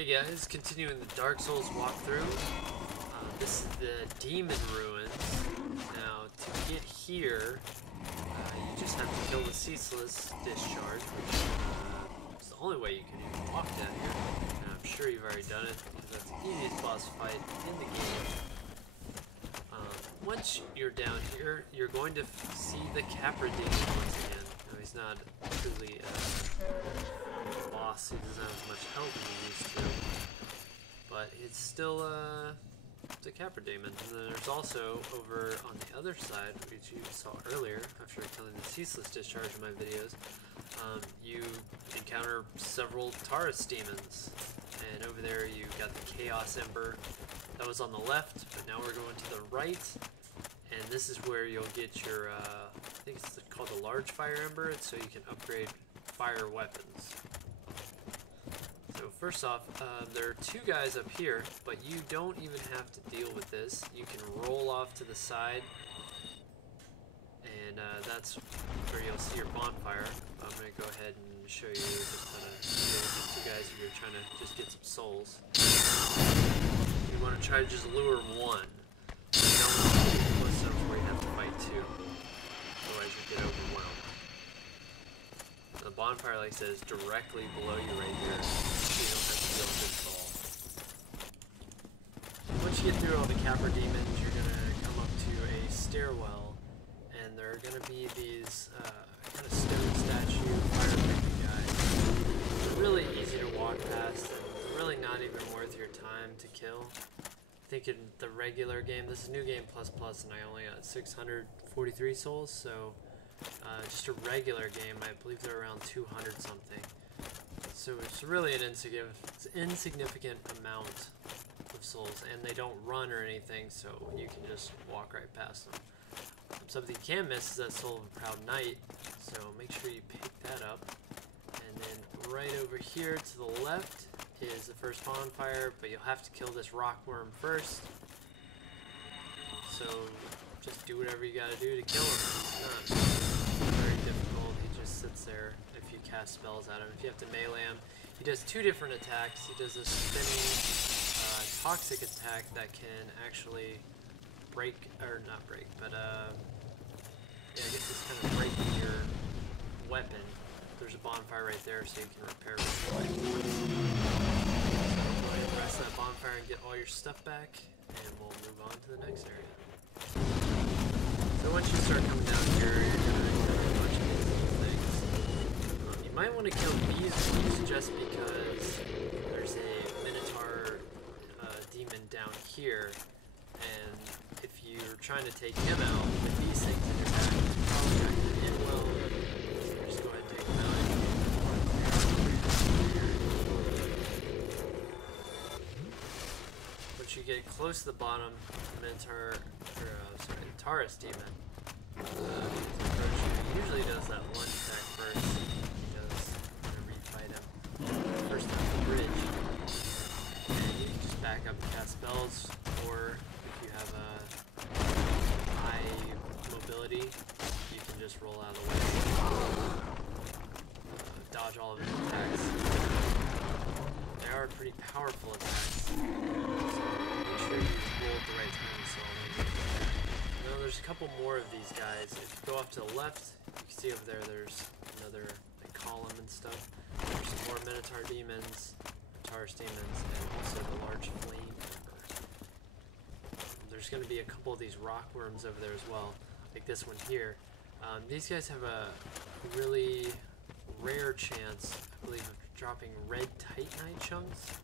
Hey guys, continuing the Dark Souls walkthrough. This is the Demon Ruins. Now, to get here, you just have to kill the Ceaseless Discharge, which is the only way you can even walk down here. And I'm sure you've already done it, because that's the easiest boss fight in the game. Once you're down here, you're going to see the Capra Demon once again. Now, he's not truly a boss, he doesn't have as much health as he used to, but it's still the Capra Demon. And then there's also over on the other side, which you saw earlier after killing the Ceaseless Discharge in my videos, you encounter several Taurus demons, and over there you got the Chaos Ember. That was on the left, but now we're going to the right, and this is where you'll get your I think it's called the Large Fire Ember. It's so you can upgrade fire weapons. So first off, there are two guys up here, but you don't even have to deal with this. You can roll off to the side, and that's where you'll see your bonfire. I'm going to go ahead and show you just how to deal with these two guys if you're trying to just get some souls. You want to try to just lure one. You don't want to get close enough where you have to fight two, otherwise you get overwhelmed. The bonfire, like I said, is directly below you right here, so you don't have to deal with this at all. Once you get through all the Capra demons, you're going to come up to a stairwell, and there are going to be these kind of stone statue fire breathing guys. They're really easy to walk past, and they're really not even worth your time to kill. I think in the regular game, this is New Game Plus Plus, and I only got 643 souls, so just a regular game, I believe they're around 200 something. So it's really an insignificant amount of souls, and they don't run or anything, so you can just walk right past them. Something you can miss is that Soul of a Proud Knight, so make sure you pick that up. And then right over here to the left is the first bonfire, but you'll have to kill this rockworm first. So just do whatever you gotta do to kill him. It's not very difficult. He just sits there if you cast spells at him. If you have to melee him, he does two different attacks. He does a spinning toxic attack that can actually break, or not break, but yeah, I guess it's kind of breaking your weapon. There's a bonfire right there, so you can repair it. So go ahead and press that bonfire and get all your stuff back, and we'll move on to the next area. So once you start coming down here, you're going to encounter a bunch of these little things. You might want to kill these just because there's a Minotaur demon down here, and if you're trying to take him out with these things in your back, you're probably not going to hit well. So just go ahead and take him out. Once you get close to the bottom, Taurus demon usually does that one attack first because I'm going to refight him. First time the bridge, and you can just back up and cast spells, or if you have a high mobility, you can just roll out of the way, dodge all of his attacks. They are pretty powerful attacks, so make sure you roll at the right time. Now there's a couple more of these guys. If you go off to the left, you can see over there there's another column and stuff. There's some more Minotaur demons, Taurus demons, and also the large flame ember. There's going to be a couple of these rockworms over there as well, like this one here. These guys have a really rare chance, I believe, of dropping red titanite chunks.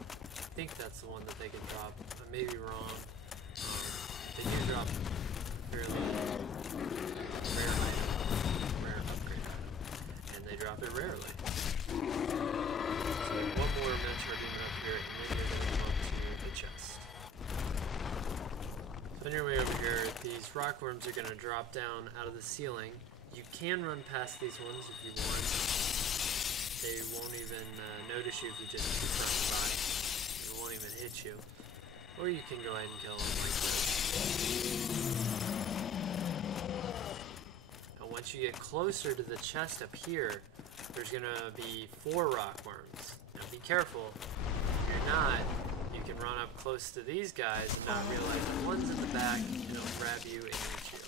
I think that's the one that they can drop. I may be wrong. They do drop fairly rare items, rare upgrade items, and they drop it rarely. So one more Minotaur demon up here, and then you're going to come up to the chest. So on your way over here, these rockworms are going to drop down out of the ceiling. You can run past these ones if you want. They won't even notice you if you just keep running by. They won't even hit you. Or you can go ahead and kill them like this. Now once you get closer to the chest up here, there's going to be 4 rockworms. Now be careful. you're not, you can run up close to these guys and not realize that one's in the back and it'll grab you and eat you.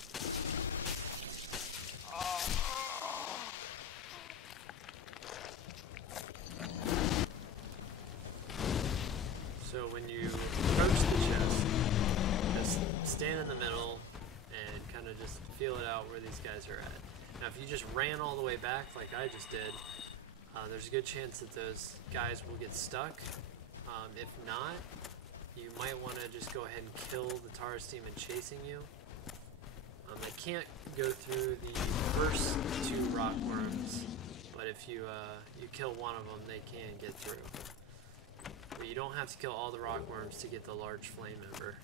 So when you approach the chest, just stand in the middle and kind of just feel it out where these guys are at. Now if you just ran all the way back like I just did, there's a good chance that those guys will get stuck. If not, you might want to just go ahead and kill the Taurus demon chasing you. They can't go through the first 2 rock worms, but if you kill one of them, they can get through. But you don't have to kill all the rock worms to get the large flame ember.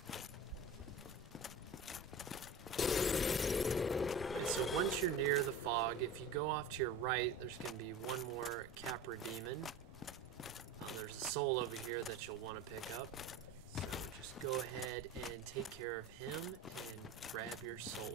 And so once you're near the fog, if you go off to your right, there's going to be one more Capra demon. There's a soul over here that you'll want to pick up. So just go ahead and take care of him and grab your soul.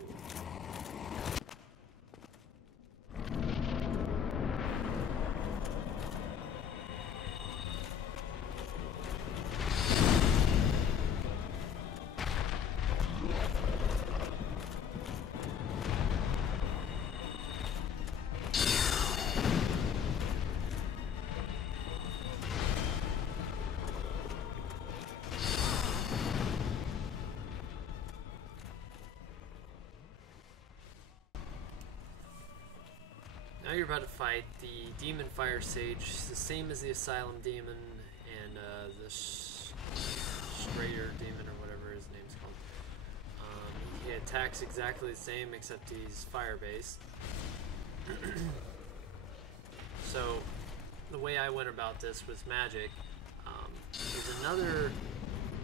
Now you're about to fight the Demon Fire Sage. It's the same as the Asylum Demon and the Strayer Demon, or whatever his name's called. He attacks exactly the same, except he's fire-based. So the way I went about this was magic. There's another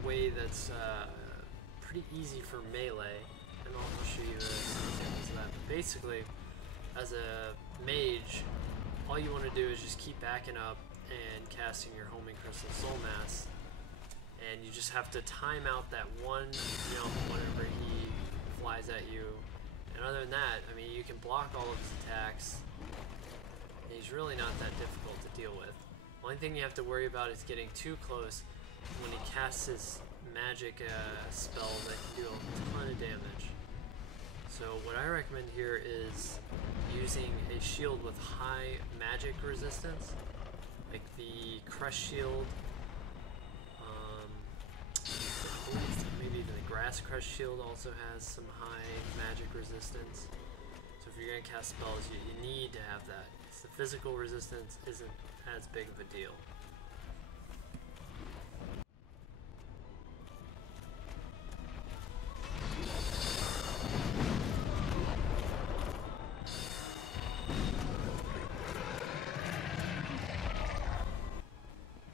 way that's pretty easy for melee, and I'll show you some examples of that. But basically, as a mage, all you want to do is just keep backing up and casting your Homing Crystal Soul Mass, and you just have to time out that one jump whenever he flies at you. And other than that, I mean, you can block all of his attacks. He's really not that difficult to deal with. The only thing you have to worry about is getting too close when he casts his magic spell that can do a ton of damage. So what I recommend here is using a shield with high magic resistance, like the Crush Shield, maybe even the Grass Crush Shield also has some high magic resistance. So if you're going to cast spells, you need to have that. The physical resistance isn't as big of a deal.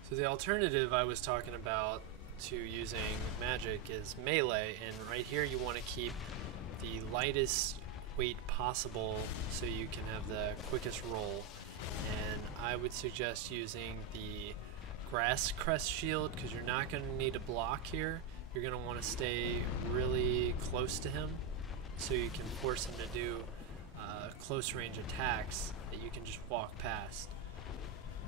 So the alternative I was talking about to using magic is melee, and right here you want to keep the lightest weight possible so you can have the quickest roll. And I would suggest using the Grass Crest Shield because you're not going to need a block here. You're going to want to stay really close to him so you can force him to do close range attacks that you can just walk past.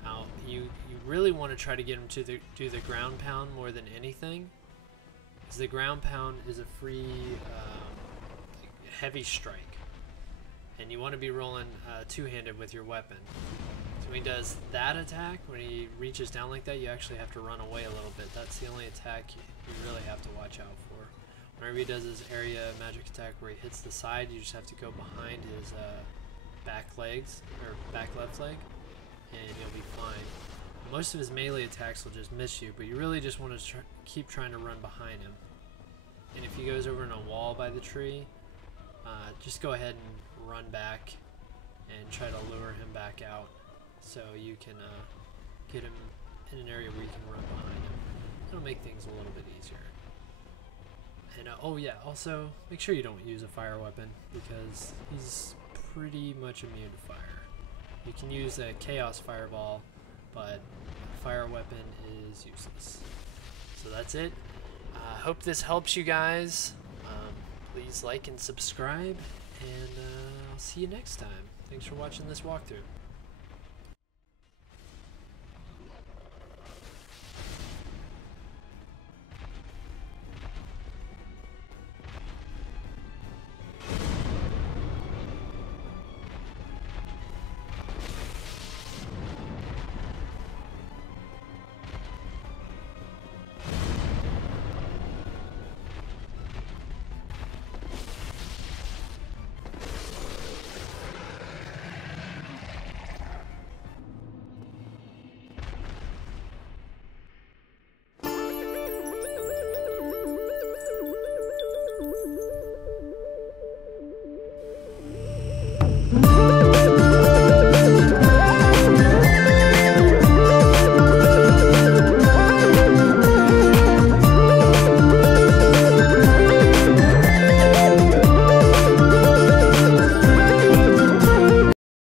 Now, you really want to try to get him to do the ground pound more than anything, because the ground pound is a free heavy strike, and you want to be rolling two-handed with your weapon. So when he does that attack, when he reaches down like that, you actually have to run away a little bit. That's the only attack you really have to watch out for. Whenever he does his area magic attack where he hits the side, you just have to go behind his back legs, or back left leg, and you'll be fine. Most of his melee attacks will just miss you, but you really just want to keep trying to run behind him. And if he goes over in a wall by the tree, just go ahead and run back and try to lure him back out so you can get him in an area where you can run behind him. It'll make things a little bit easier. And oh yeah, also make sure you don't use a fire weapon because he's pretty much immune to fire. You can use a Chaos Fireball, but a fire weapon is useless. So that's it. I hope this helps you guys. Please like and subscribe, and I'll see you next time. Thanks for watching this walkthrough.